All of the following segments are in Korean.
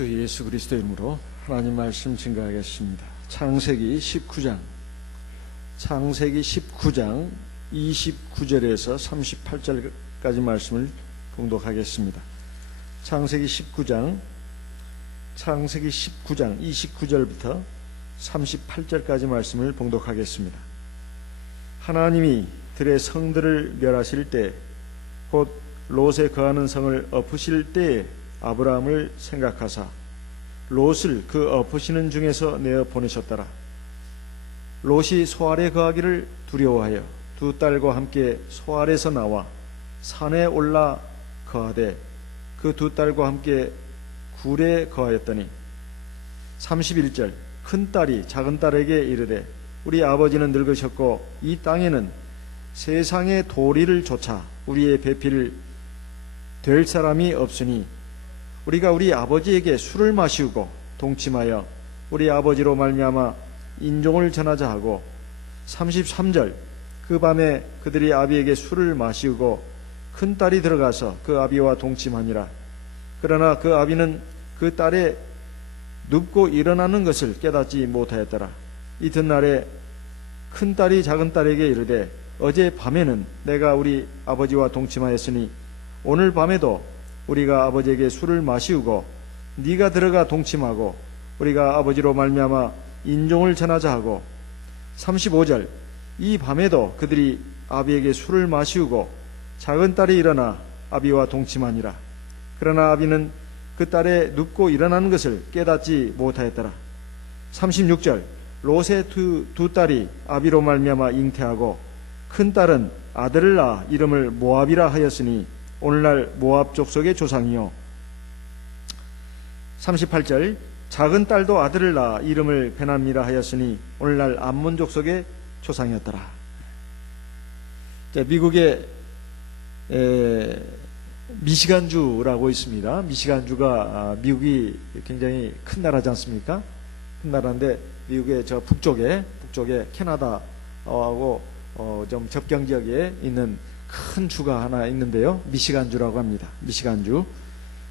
주 예수 그리스도의 이름으로 하나님 말씀 증거하겠습니다. 창세기 19장 29절에서 38절까지 말씀을 봉독하겠습니다. 창세기 19장 29절부터 38절까지 말씀을 봉독하겠습니다. 하나님이 들의 성들을 멸하실 때 곧 롯에 거하는 성을 엎으실 때에 아브라함을 생각하사 롯을 그 엎으시는 중에서 내어 보내셨더라. 롯이 소알에 거하기를 두려워하여 두 딸과 함께 소알에서 나와 산에 올라 거하되 그 두 딸과 함께 굴에 거하였더니 31절 큰 딸이 작은 딸에게 이르되 우리 아버지는 늙으셨고 이 땅에는 세상의 도리를 조차 우리의 배필 될 사람이 없으니 우리가 우리 아버지에게 술을 마시우고 동침하여 우리 아버지로 말미암아 인종을 전하자 하고 33절 그 밤에 그들이 아비에게 술을 마시우고 큰 딸이 들어가서 그 아비와 동침하니라. 그러나 그 아비는 그 딸의 눕고 일어나는 것을 깨닫지 못하였더라. 이튿날에 큰 딸이 작은 딸에게 이르되 어제 밤에는 내가 우리 아버지와 동침하였으니 오늘 밤에도 우리가 아버지에게 술을 마시우고 네가 들어가 동침하고 우리가 아버지로 말미암아 인종을 전하자 하고 35절 이 밤에도 그들이 아비에게 술을 마시우고 작은 딸이 일어나 아비와 동침하니라. 그러나 아비는 그 딸의 눕고 일어나는 것을 깨닫지 못하였더라. 36절 롯의 두 딸이 아비로 말미암아 잉태하고 큰 딸은 아들을 낳아 이름을 모압이라 하였으니 오늘날 모압 족속의 조상이요. 38절 작은 딸도 아들을 낳아 이름을 베나미라 하였으니 오늘날 암몬 족속의 조상이었더라. 자, 미국의 미시간주라고 있습니다. 미시간주가 미국이 굉장히 큰 나라지 않습니까? 큰 나라인데 미국의 저 북쪽에 캐나다하고 좀 접경 지역에 있는 큰 주가 하나 있는데요. 미시간주라고 합니다. 미시간주.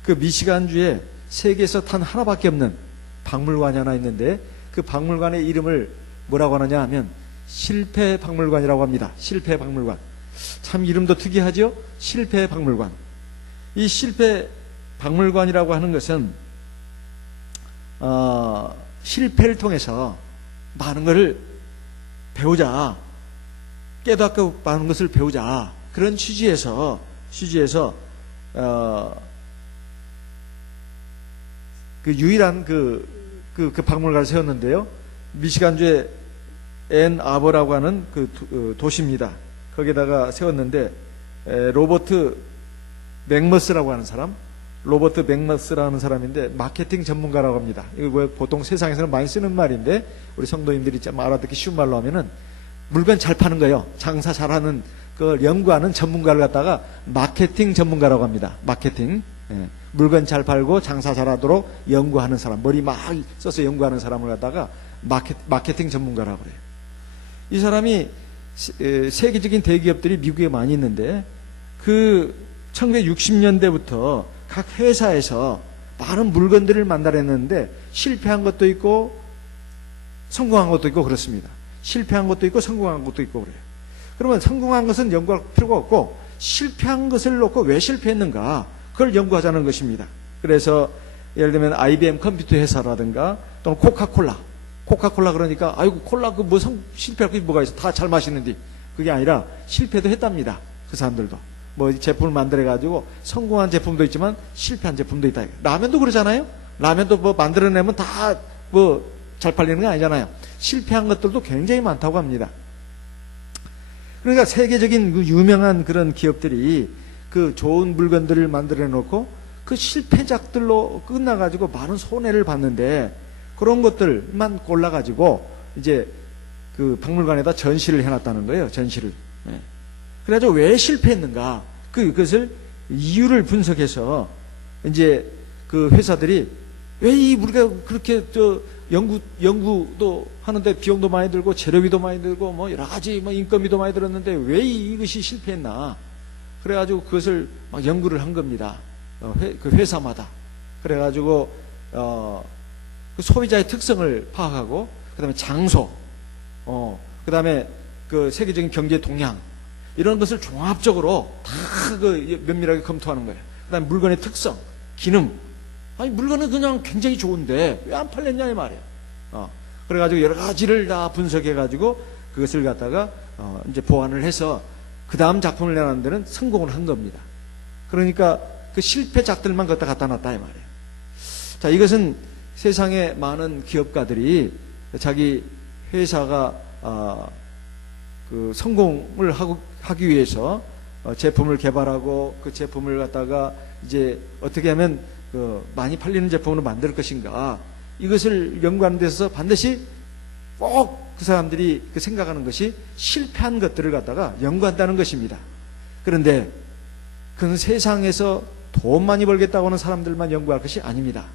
그 미시간주에 세계에서 단 하나밖에 없는 박물관이 하나 있는데 그 박물관의 이름을 뭐라고 하느냐 하면 실패박물관이라고 합니다. 실패박물관. 참 이름도 특이하죠? 실패박물관. 이 실패박물관이라고 하는 것은 실패를 통해서 많은 것을 배우자, 깨닫고 많은 것을 배우자, 그런 취지에서 그 유일한 그 박물관을 세웠는데요. 미시간주의 앤 아버라고 하는 그 도시입니다. 거기다가 세웠는데 로버트 맥머스라고 하는 사람, 로버트 맥머스라는 사람인데 마케팅 전문가라고 합니다. 이거 보통 세상에서는 많이 쓰는 말인데 우리 성도님들이 좀 알아듣기 쉬운 말로 하면은 물건 잘 파는 거예요. 장사 잘하는 그걸 연구하는 전문가를 갖다가 마케팅 전문가라고 합니다. 마케팅. 물건 잘 팔고 장사 잘하도록 연구하는 사람, 머리 막 써서 연구하는 사람을 갖다가 마케팅 전문가라고 그래요. 이 사람이 세계적인 대기업들이 미국에 많이 있는데 그 1960년대부터 각 회사에서 많은 물건들을 만들어냈는데 실패한 것도 있고 성공한 것도 있고 그렇습니다. 실패한 것도 있고 성공한 것도 있고 그래요. 그러면 성공한 것은 연구할 필요가 없고 실패한 것을 놓고 왜 실패했는가 그걸 연구하자는 것입니다. 그래서 예를 들면 IBM 컴퓨터 회사라든가 또는 코카콜라 그러니까 아이고 콜라 그 뭐 실패할 게 뭐가 있어 다 잘 마시는데 그게 아니라 실패도 했답니다. 그 사람들도 뭐 제품을 만들어 가지고 성공한 제품도 있지만 실패한 제품도 있다. 라면도 그러잖아요. 라면도 뭐 만들어내면 다 뭐 잘 팔리는 게 아니잖아요. 실패한 것들도 굉장히 많다고 합니다. 그러니까 세계적인 그 유명한 그런 기업들이 그 좋은 물건들을 만들어 놓고 그 실패작들로 끝나가지고 많은 손해를 봤는데 그런 것들만 골라가지고 이제 그 박물관에다 전시를 해놨다는 거예요. 전시를. 그래가지고 왜 실패했는가 그것을 이유를 분석해서 이제 그 회사들이 왜 우리가 그렇게 연구도 하는데 비용도 많이 들고 재료비도 많이 들고 뭐 여러 가지 뭐 인건비도 많이 들었는데 왜 이것이 실패했나? 그래가지고 그것을 막 연구를 한 겁니다. 그 회사마다. 그래가지고 그 소비자의 특성을 파악하고, 그 다음에 장소, 그 다음에 그 세계적인 경제 동향, 이런 것을 종합적으로 다 그 면밀하게 검토하는 거예요. 그 다음에 물건의 특성, 기능. 아니, 물건은 그냥 굉장히 좋은데 왜 안 팔렸냐, 이 말이에요. 그래가지고 여러 가지를 다 분석해가지고 그것을 갖다가, 이제 보완을 해서 그 다음 작품을 내는 데는 성공을 한 겁니다. 그러니까 그 실패작들만 갖다 놨다, 이 말이에요. 자, 이것은 세상의 많은 기업가들이 자기 회사가, 그 성공을 하기 위해서 제품을 개발하고 그 제품을 갖다가 이제 어떻게 하면 그 많이 팔리는 제품으로 만들 것인가, 이것을 연구하는 데서 반드시 꼭 그 사람들이 그 생각하는 것이 실패한 것들을 갖다가 연구한다는 것입니다. 그런데 그건 세상에서 돈 많이 벌겠다고 하는 사람들만 연구할 것이 아닙니다.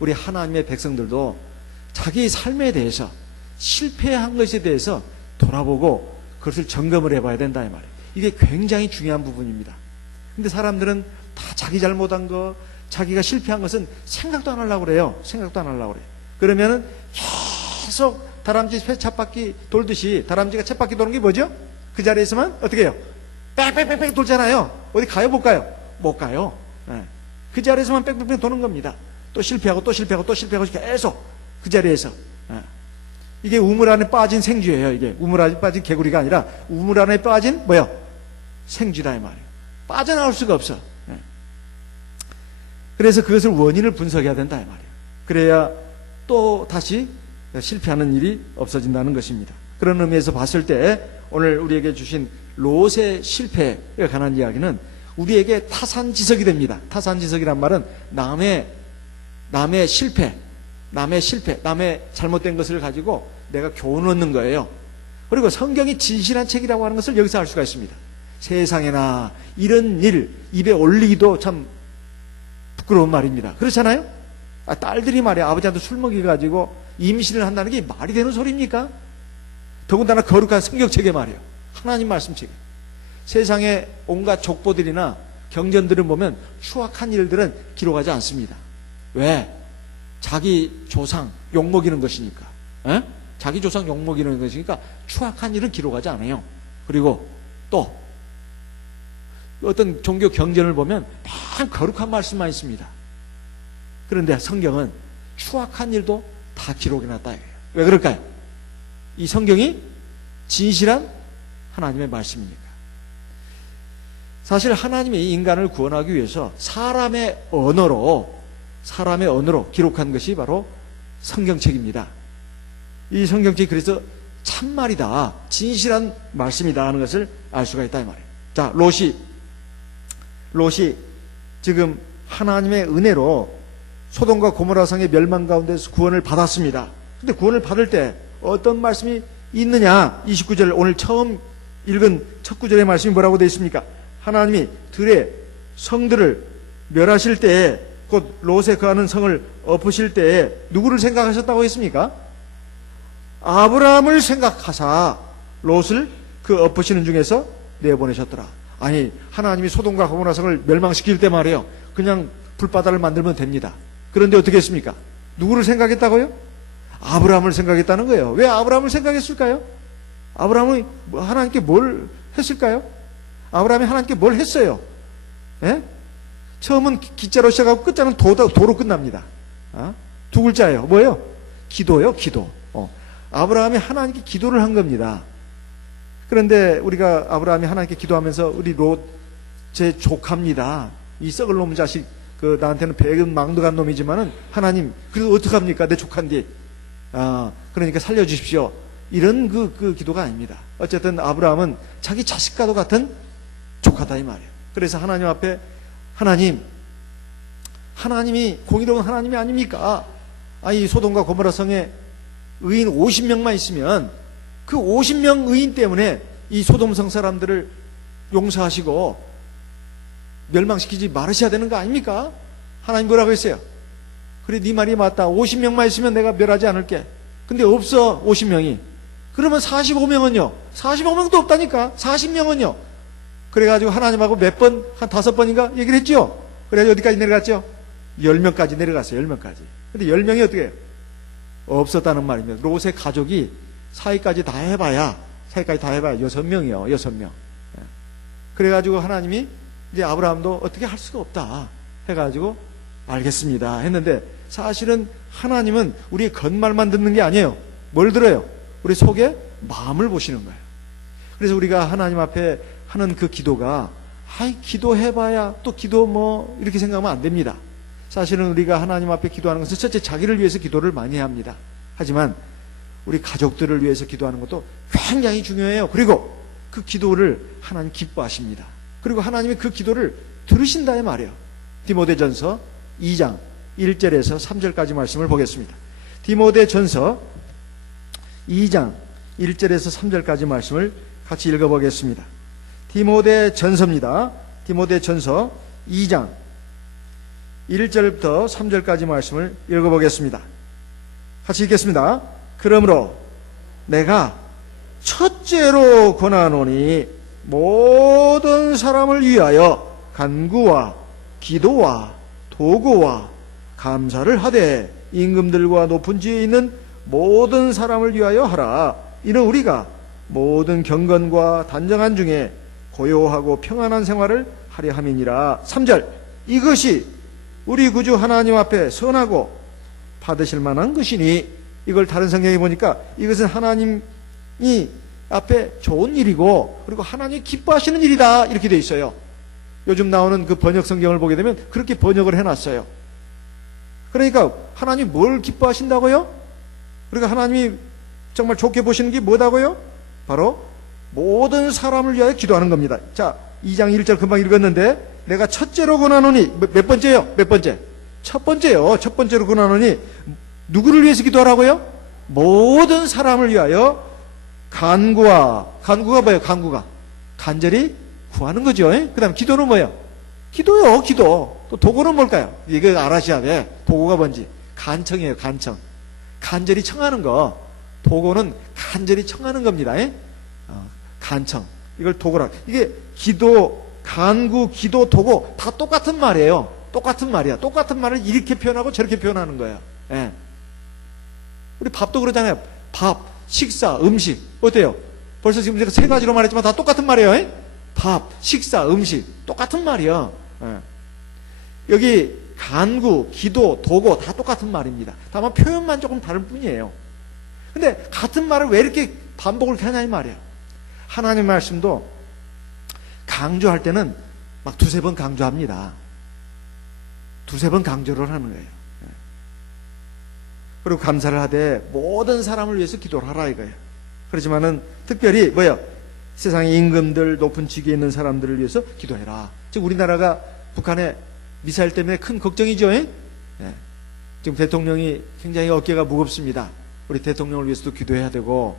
우리 하나님의 백성들도 자기 삶에 대해서, 실패한 것에 대해서 돌아보고 그것을 점검을 해봐야 된다, 이 말이에요. 이게 굉장히 중요한 부분입니다. 근데 사람들은 다 자기 잘못한 거, 자기가 실패한 것은 생각도 안 하려고 그래요. 생각도 안 하려고 그래요. 그러면은 계속 다람쥐 쳇바퀴 돌듯이, 다람쥐가 쳇바퀴 도는 게 뭐죠? 그 자리에서만 어떻게 해요? 빽빽빽빽 돌잖아요. 어디 가요? 못 가요? 못 가요. 네. 그 자리에서만 빽빽빽 도는 겁니다. 또 실패하고 또 실패하고 또 실패하고 계속 그 자리에서. 네. 이게 우물 안에 빠진 생쥐예요. 이게 우물 안에 빠진 개구리가 아니라 우물 안에 빠진 뭐요? 생쥐다, 이 말이에요. 빠져나올 수가 없어. 네. 그래서 그것을 원인을 분석해야 된다, 이 말이에요. 그래야 또 다시 실패하는 일이 없어진다는 것입니다. 그런 의미에서 봤을 때 오늘 우리에게 주신 롯의 실패에 관한 이야기는 우리에게 타산지석이 됩니다. 타산지석이란 말은 남의 실패, 남의 잘못된 것을 가지고 내가 교훈을 얻는 거예요. 그리고 성경이 진실한 책이라고 하는 것을 여기서 알 수가 있습니다. 세상에나 이런 일 입에 올리기도 참 부끄러운 말입니다. 그렇잖아요? 딸들이 말이야, 아버지한테 술 먹여가지고 임신을 한다는 게 말이 되는 소리입니까? 더군다나 거룩한 성경책에 말이에요. 하나님 말씀책에. 세상의 온갖 족보들이나 경전들을 보면 추악한 일들은 기록하지 않습니다. 왜? 자기 조상 욕먹이는 것이니까. 에? 자기 조상 욕먹이는 것이니까 추악한 일은 기록하지 않아요. 그리고 또 어떤 종교 경전을 보면 막 거룩한 말씀만 있습니다. 그런데 성경은 추악한 일도 다 기록해놨다. 왜 그럴까요? 이 성경이 진실한 하나님의 말씀이니까. 사실 하나님이 인간을 구원하기 위해서 사람의 언어로 기록한 것이 바로 성경책입니다. 이 성경책이 그래서 참말이다, 진실한 말씀이다 하는 것을 알 수가 있다, 이 말이에요. 자, 롯이 지금 하나님의 은혜로 소돔과 고모라 성의 멸망 가운데서 구원을 받았습니다. 근데 구원을 받을 때 어떤 말씀이 있느냐? 29절, 오늘 처음 읽은 첫 구절의 말씀이 뭐라고 되어 있습니까? 하나님이 들의 성들을 멸하실 때에, 곧 롯에 거하는 성을 엎으실 때에 누구를 생각하셨다고 했습니까? 아브라함을 생각하사 롯을 그 엎으시는 중에서 내보내셨더라. 아니, 하나님이 소돔과 고모라 성을 멸망시킬 때 말이에요, 그냥 불바다를 만들면 됩니다. 그런데 어떻게 했습니까? 누구를 생각했다고요? 아브라함을 생각했다는 거예요. 왜 아브라함을 생각했을까요? 아브라함이 하나님께 뭘 했을까요? 아브라함이 하나님께 뭘 했어요? 예? 처음은 기자로 시작하고 끝자는 도로 끝납니다. 두 글자예요. 뭐예요? 기도요, 기도. 아브라함이 하나님께 기도를 한 겁니다. 그런데 우리가 아브라함이 하나님께 기도하면서 우리 롯 제 조카입니다. 이 썩을 놈 자식, 그 나한테는 배은 망덕한 놈이지만은 하나님 그래도 어떡합니까? 내 조카인데. 그러니까 살려주십시오. 이런 그 기도가 아닙니다. 어쨌든 아브라함은 자기 자식과도 같은 조카다, 이 말이에요. 그래서 하나님 앞에, 하나님이 공의로운 하나님이 아닙니까? 이 소돔과 고모라 성에 의인 50명만 있으면 그 50명 의인 때문에 이 소돔성 사람들을 용서하시고 멸망시키지 말으셔야 되는 거 아닙니까? 하나님 뭐라고 했어요? 그래, 네 말이 맞다. 50명만 있으면 내가 멸하지 않을게. 근데 없어, 50명이. 그러면 45명은요? 45명도 없다니까. 40명은요? 그래가지고 하나님하고 몇 번, 한 5번인가 얘기를 했죠? 그래가지고 어디까지 내려갔죠? 10명까지 내려갔어요. 10명까지. 근데 10명이 어떻게 해요? 없었다는 말입니다. 롯의 가족이 사이까지 다 해봐야 6명이요. 6명. 그래가지고 하나님이 이제 아브라함도 어떻게 할 수가 없다 해가지고 알겠습니다 했는데, 사실은 하나님은 우리의 겉말만 듣는 게 아니에요. 뭘 들어요? 우리 속에 마음을 보시는 거예요. 그래서 우리가 하나님 앞에 하는 그 기도가, 기도해봐야 또 기도 뭐 이렇게 생각하면 안 됩니다. 사실은 우리가 하나님 앞에 기도하는 것은 첫째 자기를 위해서 기도를 많이 합니다. 하지만 우리 가족들을 위해서 기도하는 것도 굉장히 중요해요. 그리고 그 기도를 하나님 기뻐하십니다. 그리고 하나님이 그 기도를 들으신다의 말이에요. 디모데전서 2장 1절에서 3절까지 말씀을 보겠습니다. 디모데전서 2장 1절에서 3절까지 말씀을 같이 읽어보겠습니다. 디모데전서입니다. 디모데전서 2장 1절부터 3절까지 말씀을 읽어보겠습니다. 같이 읽겠습니다. 그러므로 내가 첫째로 권하노니 모든 사람을 위하여 간구와 기도와 도구와 감사를 하되 임금들과 높은 지에 있는 모든 사람을 위하여 하라. 이는 우리가 모든 경건과 단정한 중에 고요하고 평안한 생활을 하려 함이니라. 3절, 이것이 우리 구주 하나님 앞에 선하고 받으실 만한 것이니, 이걸 다른 성경에 보니까 이것은 하나님이 앞에 좋은 일이고 그리고 하나님이 기뻐하시는 일이다 이렇게 돼 있어요. 요즘 나오는 그 번역 성경을 보게 되면 그렇게 번역을 해놨어요. 그러니까 하나님이 뭘 기뻐하신다고요? 그러니까 하나님이 정말 좋게 보시는 게 뭐다고요? 바로 모든 사람을 위하여 기도하는 겁니다. 자, 2장 1절 금방 읽었는데, 내가 첫째로 권하노니, 몇 번째요? 몇 번째? 첫 번째요. 첫 번째로 권하노니 누구를 위해서 기도하라고요? 모든 사람을 위하여 간구가 뭐예요? 간구가 간절히 구하는 거죠. 그 다음 기도는 뭐예요? 기도요. 기도. 또 도구는 뭘까요? 이거 알아셔야 돼. 도구가 뭔지. 간청이에요. 간청. 간절히 청하는 거. 도구는 간절히 청하는 겁니다. 간청. 이걸 도구라. 이게 기도, 간구, 기도, 도구 다 똑같은 말이에요. 똑같은 말이야. 똑같은 말을 이렇게 표현하고 저렇게 표현하는 거예요. 예. 우리 밥도 그러잖아요. 밥, 식사, 음식. 어때요? 벌써 지금 제가 세 가지로 말했지만 다 똑같은 말이에요. 밥, 식사, 음식. 똑같은 말이야. 예. 여기 간구, 기도, 도구 다 똑같은 말입니다. 다만 표현만 조금 다른 뿐이에요. 근데 같은 말을 왜 이렇게 반복을 하냐 이 말이에요. 하나님 말씀도 강조할 때는 막 두세 번 강조합니다. 두세 번 강조를 하는 거예요. 그리고 감사를 하되 모든 사람을 위해서 기도를 하라 이거예요. 그렇지만은 특별히 뭐예요? 세상의 임금들, 높은 직위에 있는 사람들을 위해서 기도해라. 지금 우리나라가 북한의 미사일 때문에 큰 걱정이죠. 네. 지금 대통령이 굉장히 어깨가 무겁습니다. 우리 대통령을 위해서도 기도해야 되고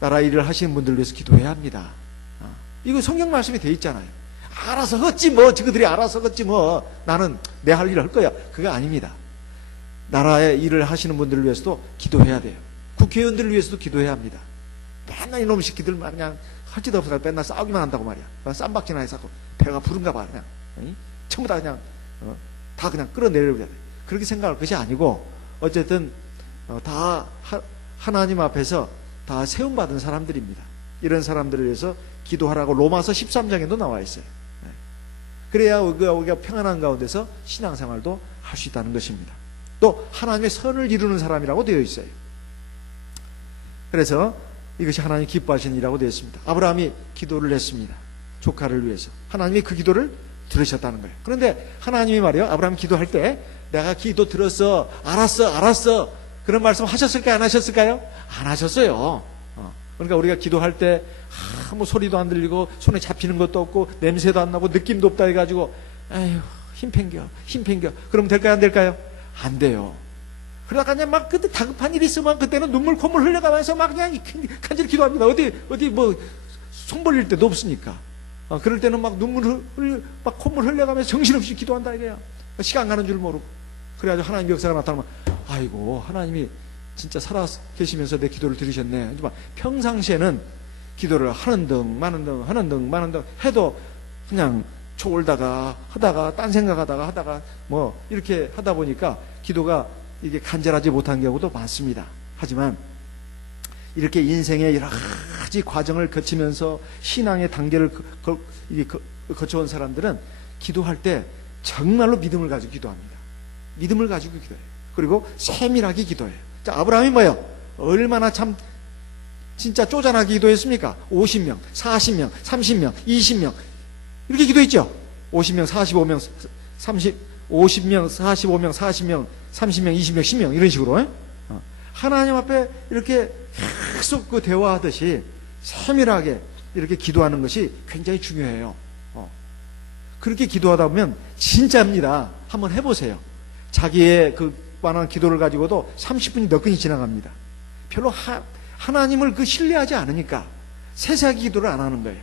나라 일을 하시는 분들을 위해서 기도해야 합니다. 이거 성경 말씀이 돼 있잖아요. 알아서 헛지 뭐, 저들이 알아서 헛지 뭐, 나는 내 할 일을 할 거야. 그거 아닙니다. 나라의 일을 하시는 분들을 위해서도 기도해야 돼요. 국회의원들을 위해서도 기도해야 합니다. 맨날 이놈의 새끼들 그냥 할 짓도 없어 맨날 싸우기만 한다고 말이야. 쌈박질나 해서 배가 부른가 봐 그냥. 전부 다 그냥 다 그냥 끌어내려야 돼. 그렇게 생각할 것이 아니고 어쨌든 다 하나님 앞에서 다 세움받은 사람들입니다. 이런 사람들을 위해서 기도하라고 로마서 13장에도 나와 있어요. 그래야 우리가 평안한 가운데서 신앙생활도 할 수 있다는 것입니다. 또 하나님의 선을 이루는 사람이라고 되어 있어요. 그래서 이것이 하나님 기뻐하시는 일이라고 되어 있습니다. 아브라함이 기도를 했습니다. 조카를 위해서. 하나님이 그 기도를 들으셨다는 거예요. 그런데 하나님이 말이요, 아브라함이 기도할 때 내가 기도 들었어, 알았어 그런 말씀 하셨을까요? 안 하셨을까요? 안 하셨어요. 그러니까 우리가 기도할 때 뭐 소리도 안 들리고 손에 잡히는 것도 없고 냄새도 안 나고 느낌도 없다 해가지고 에휴 힘팽겨 그러면 될까요? 안 될까요? 안 돼요. 그러다가 그냥 막 그때 다급한 일이 있으면 그때는 눈물 콧물 흘려가면서 막 그냥 간절히 기도합니다. 어디 뭐 손 벌릴 때도 없으니까. 그럴 때는 막 막 콧물 흘려가면서 정신없이 기도한다 이거야. 시간 가는 줄 모르고. 그래가지고 하나님 역사가 나타나면 아이고 하나님이 진짜 살아 계시면서 내 기도를 들으셨네. 하지만 평상시에는 기도를 하는 등 마는 등 해도 그냥 졸다가 하다가 딴 생각하다가 뭐 이렇게 하다 보니까 기도가 이게 간절하지 못한 경우도 많습니다. 하지만 이렇게 인생의 여러 가지 과정을 거치면서 신앙의 단계를 거쳐온 사람들은 기도할 때 정말로 믿음을 가지고 기도합니다. 믿음을 가지고 기도해요. 그리고 세밀하게 기도해요. 자, 아브라함이 뭐예요? 얼마나 참 진짜 쪼잔하게 기도했습니까? 50명, 40명, 30명, 20명 이렇게 기도했죠. 50명, 45명, 50명, 45명, 40명, 30명, 20명, 10명 이런 식으로 하나님 앞에 이렇게 계속 그 대화하듯이 세밀하게 이렇게 기도하는 것이 굉장히 중요해요. 그렇게 기도하다 보면 진짜입니다. 한번 해보세요. 자기의 그 만한 기도를 가지고도 30분이 몇 분이 지나갑니다. 별로 하나님을 그 신뢰하지 않으니까 세세하게 기도를 안 하는 거예요.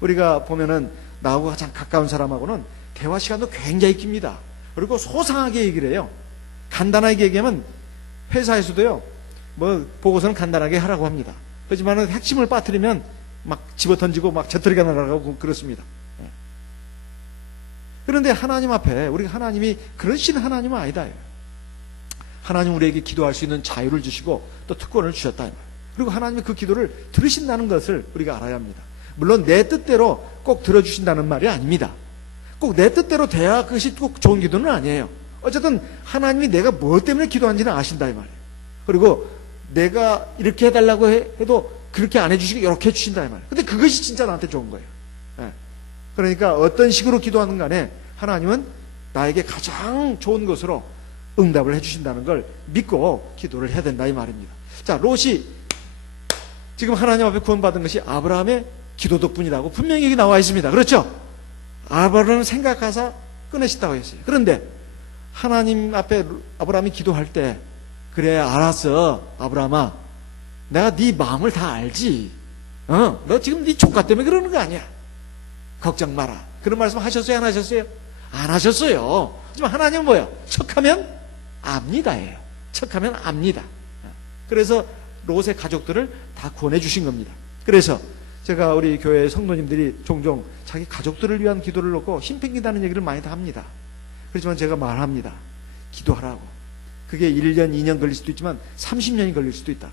우리가 보면은 나하고 가장 가까운 사람하고는 대화 시간도 굉장히 깁니다. 그리고 소상하게 얘기를 해요. 간단하게 얘기하면 회사에서도요, 뭐 보고서는 간단하게 하라고 합니다. 그렇지만 핵심을 빠뜨리면 막 집어 던지고 막 저털이가 날아가고 그렇습니다. 그런데 하나님 앞에 우리가 하나님이 그러신 하나님은 아니다. 하나님 우리에게 기도할 수 있는 자유를 주시고 또 특권을 주셨다. 그리고 하나님이 그 기도를 들으신다는 것을 우리가 알아야 합니다. 물론 내 뜻대로 꼭 들어주신다는 말이 아닙니다. 꼭 내 뜻대로 돼야 그것이 꼭 좋은 기도는 아니에요. 어쨌든 하나님이 내가 뭐 때문에 기도하는지는 아신다 이 말이에요. 그리고 내가 이렇게 해달라고 해도 그렇게 안 해주시고 이렇게 해주신다 이 말이에요. 근데 그것이 진짜 나한테 좋은 거예요. 그러니까 어떤 식으로 기도하는 간에 하나님은 나에게 가장 좋은 것으로 응답을 해주신다는 걸 믿고 기도를 해야 된다 이 말입니다. 자, 롯이 지금 하나님 앞에 구원받은 것이 아브라함의 기도 덕분이라고 분명히 여기 나와 있습니다. 그렇죠? 아브라함은 생각하사 끊으셨다고 했어요. 그런데 하나님 앞에 아브라함이 기도할 때 그래 알았어 아브라함아, 내가 네 마음을 다 알지. 너 지금 네 조카 때문에 그러는 거 아니야. 걱정 마라. 그런 말씀 하셨어요? 안 하셨어요? 안 하셨어요. 하지만 하나님은 뭐예요? 척하면 압니다예요. 척하면 압니다. 그래서 롯의 가족들을 다 구원해 주신 겁니다. 그래서 제가 우리 교회 성도님들이 종종 자기 가족들을 위한 기도를 놓고 힘 팽긴다는 얘기를 많이 다 합니다. 그렇지만 제가 말합니다. 기도하라고. 그게 1년, 2년 걸릴 수도 있지만 30년이 걸릴 수도 있다고.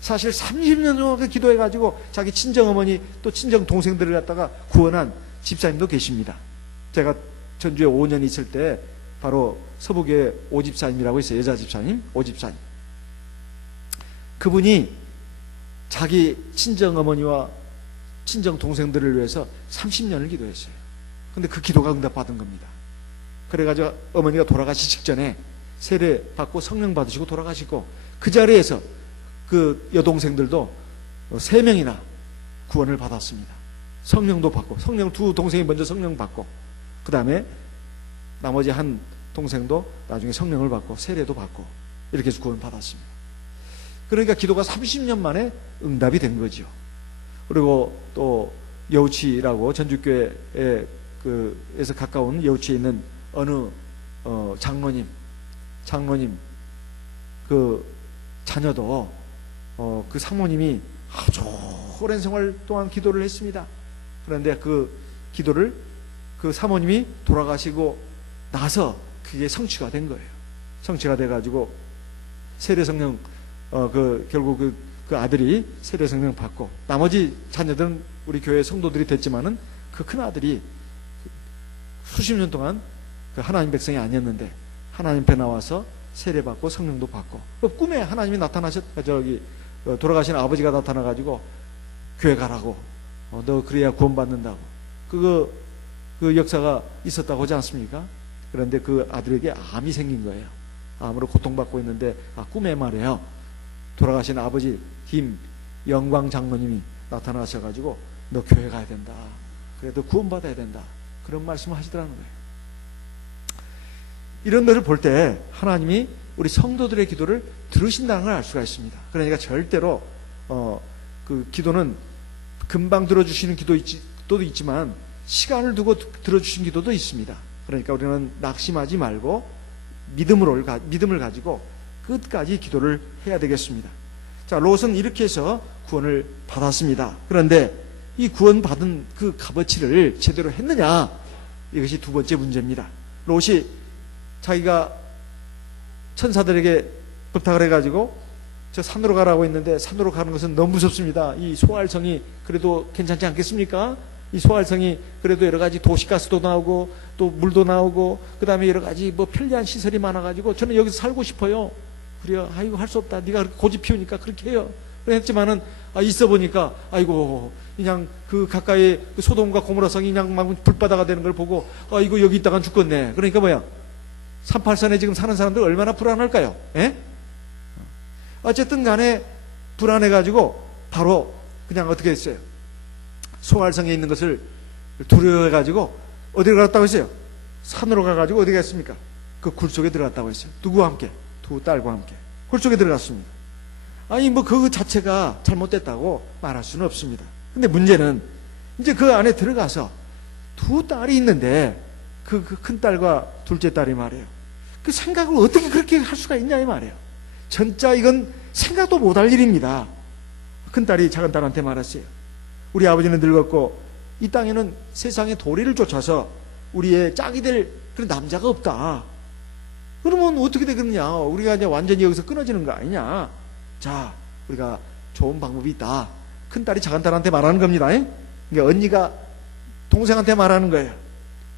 사실 30년 동안 기도해가지고 자기 친정어머니 또 친정 동생들을 갖다가 구원한 집사님도 계십니다. 제가 전주에 5년 있을 때 바로 서부교회 오집사님이라고 있어요. 여자 집사님, 오집사님. 그분이 자기 친정어머니와 친정 동생들을 위해서 30년을 기도했어요. 근데 그 기도가 응답받은 겁니다. 그래가지고 어머니가 돌아가시 직전에 세례 받고 성령 받으시고 돌아가시고 그 자리에서 그 여동생들도 3명이나 구원을 받았습니다. 성령도 받고, 성령 두 동생이 먼저 성령 받고, 그 다음에 나머지 한 동생도 나중에 성령을 받고 세례도 받고 이렇게 해서 구원 받았습니다. 그러니까 기도가 30년 만에 응답이 된 거죠. 그리고 또 여우치라고 전주교회에 에서 가까운 여우치에 있는 어느 장로님 그 자녀도 그 사모님이 아주 오랜 생활 동안 기도를 했습니다. 그런데 그 기도를 그 사모님이 돌아가시고 나서 그게 성취가 된 거예요. 성취가 돼가지고 세례성령 결국 그 아들이 세례성령 받고 나머지 자녀들은 우리 교회 성도들이 됐지만은 그 큰 아들이 수십 년 동안 그 하나님 백성이 아니었는데 하나님 앞에 나와서 세례 받고 성령도 받고 그 꿈에 하나님이 돌아가신 아버지가 나타나가지고 교회 가라고 너 그래야 구원받는다고 그 역사가 있었다고 하지 않습니까? 그런데 그 아들에게 암이 생긴 거예요. 암으로 고통받고 있는데 꿈에 말이에요. 돌아가신 아버지 김영광 장로님이 나타나셔가지고 너 교회 가야 된다. 그래도 구원받아야 된다. 그런 말씀을 하시더라는 거예요. 이런 것을 볼 때 하나님이 우리 성도들의 기도를 들으신다는 걸 알 수가 있습니다. 그러니까 절대로 그 기도는 금방 들어주시는 기도도 있지만 시간을 두고 들어주신 기도도 있습니다. 그러니까 우리는 낙심하지 말고 믿음을 가지고 끝까지 기도를 해야 되겠습니다. 자, 롯은 이렇게 해서 구원을 받았습니다. 그런데 이 구원받은 그 값어치를 제대로 했느냐, 이것이 두 번째 문제입니다. 롯이 자기가 천사들에게 부탁을 해가지고 저 산으로 가라고 했는데 산으로 가는 것은 너무 무섭습니다. 이 소알성이 그래도 괜찮지 않겠습니까? 이 소알성이 그래도 여러 가지 도시가스도 나오고 또 물도 나오고 그 다음에 여러 가지 뭐 편리한 시설이 많아가지고 저는 여기서 살고 싶어요. 그래요. 아이고 할 수 없다. 네가 그렇게 고집 피우니까 그렇게 해요. 그랬지만은 있어 보니까 아이고 그냥 그 가까이 그 소돔과 고모라 성이 그냥 막 불바다가 되는 걸 보고 아이고 여기 있다간 죽겠네. 그러니까 뭐야? 38선에 지금 사는 사람들 얼마나 불안할까요? 예? 어쨌든 간에 불안해가지고 바로 그냥 어떻게 했어요? 소알성에 있는 것을 두려워해가지고 어디로 갔다고 했어요? 산으로 가가지고 어디 갔습니까? 그 굴 속에 들어갔다고 했어요. 누구와 함께? 두 딸과 함께 굴 속에 들어갔습니다. 아니 뭐 그 자체가 잘못됐다고 말할 수는 없습니다. 근데 문제는 이제 그 안에 들어가서 두 딸이 있는데 그 큰 딸과 둘째 딸이 말이에요. 그 생각을 어떻게 그렇게 할 수가 있냐 이 말이에요. 진짜 이건 생각도 못할 일입니다. 큰 딸이 작은 딸한테 말했어요. 우리 아버지는 늙었고 이 땅에는 세상의 도리를 쫓아서 우리의 짝이 될 그런 남자가 없다. 그러면 어떻게 되겠느냐? 우리가 이제 완전히 여기서 끊어지는 거 아니냐? 자, 우리가 좋은 방법이 있다. 큰 딸이 작은 딸한테 말하는 겁니다. 그러니까 언니가 동생한테 말하는 거예요.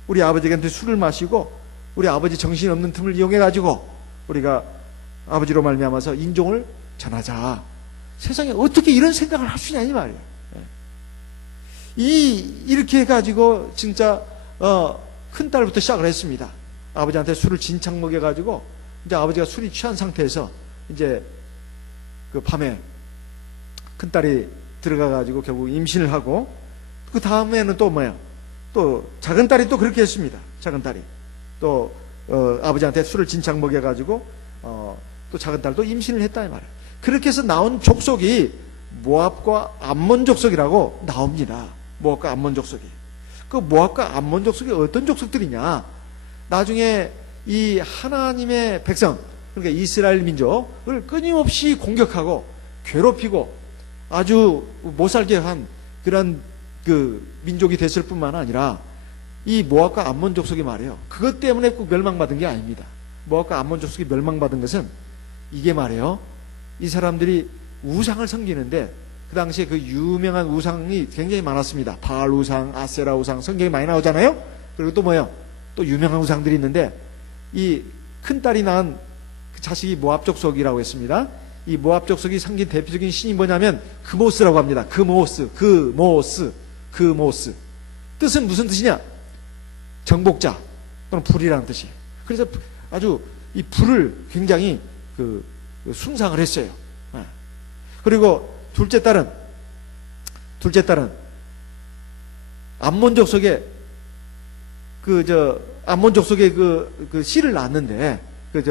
우리 아버지한테 술을 마시고 우리 아버지 정신없는 틈을 이용해가지고 우리가 아버지로 말미암아서 인종을 전하자. 세상에 어떻게 이런 생각을 할 수 있냐 이 말이에요. 이렇게 해가지고 진짜 큰 딸부터 시작을 했습니다. 아버지한테 술을 진창 먹여가지고 이제 아버지가 술이 취한 상태에서 이제 그 밤에 큰 딸이 들어가가지고 결국 임신을 하고 그 다음에는 또 뭐야? 또 작은 딸이 또 그렇게 했습니다. 작은 딸이 또 아버지한테 술을 진창 먹여가지고 또 작은 딸도 임신을 했다 이 말이에요. 그렇게 해서 나온 족속이 모압과 암몬 족속이라고 나옵니다. 모압과 암몬 족속이. 그 모압과 암몬 족속이 어떤 족속들이냐? 나중에 이 하나님의 백성, 그러니까 이스라엘 민족을 끊임없이 공격하고 괴롭히고 아주 못살게 한 그런 그 민족이 됐을 뿐만 아니라 이 모압과 암몬 족속이 말이에요. 그것 때문에 꼭 멸망받은 게 아닙니다. 모압과 암몬 족속이 멸망받은 것은 이게 말이에요. 이 사람들이 우상을 섬기는데 그 당시에 그 유명한 우상이 굉장히 많았습니다. 바알 우상, 아세라 우상, 성경에 많이 나오잖아요. 그리고 또 뭐요? 또 유명한 우상들이 있는데 이 큰딸이 낳은 그 자식이 모압 족속이라고 했습니다. 이 모압 족속이 섬긴 대표적인 신이 뭐냐면 그모스라고 합니다. 그모스. 뜻은 무슨 뜻이냐? 정복자 또는 불이라는 뜻이에요. 그래서 아주 이 불을 굉장히 그 숭상을 했어요. 그리고 둘째 딸은 암몬 족속에 암몬 족속에 그 씨를 낳았는데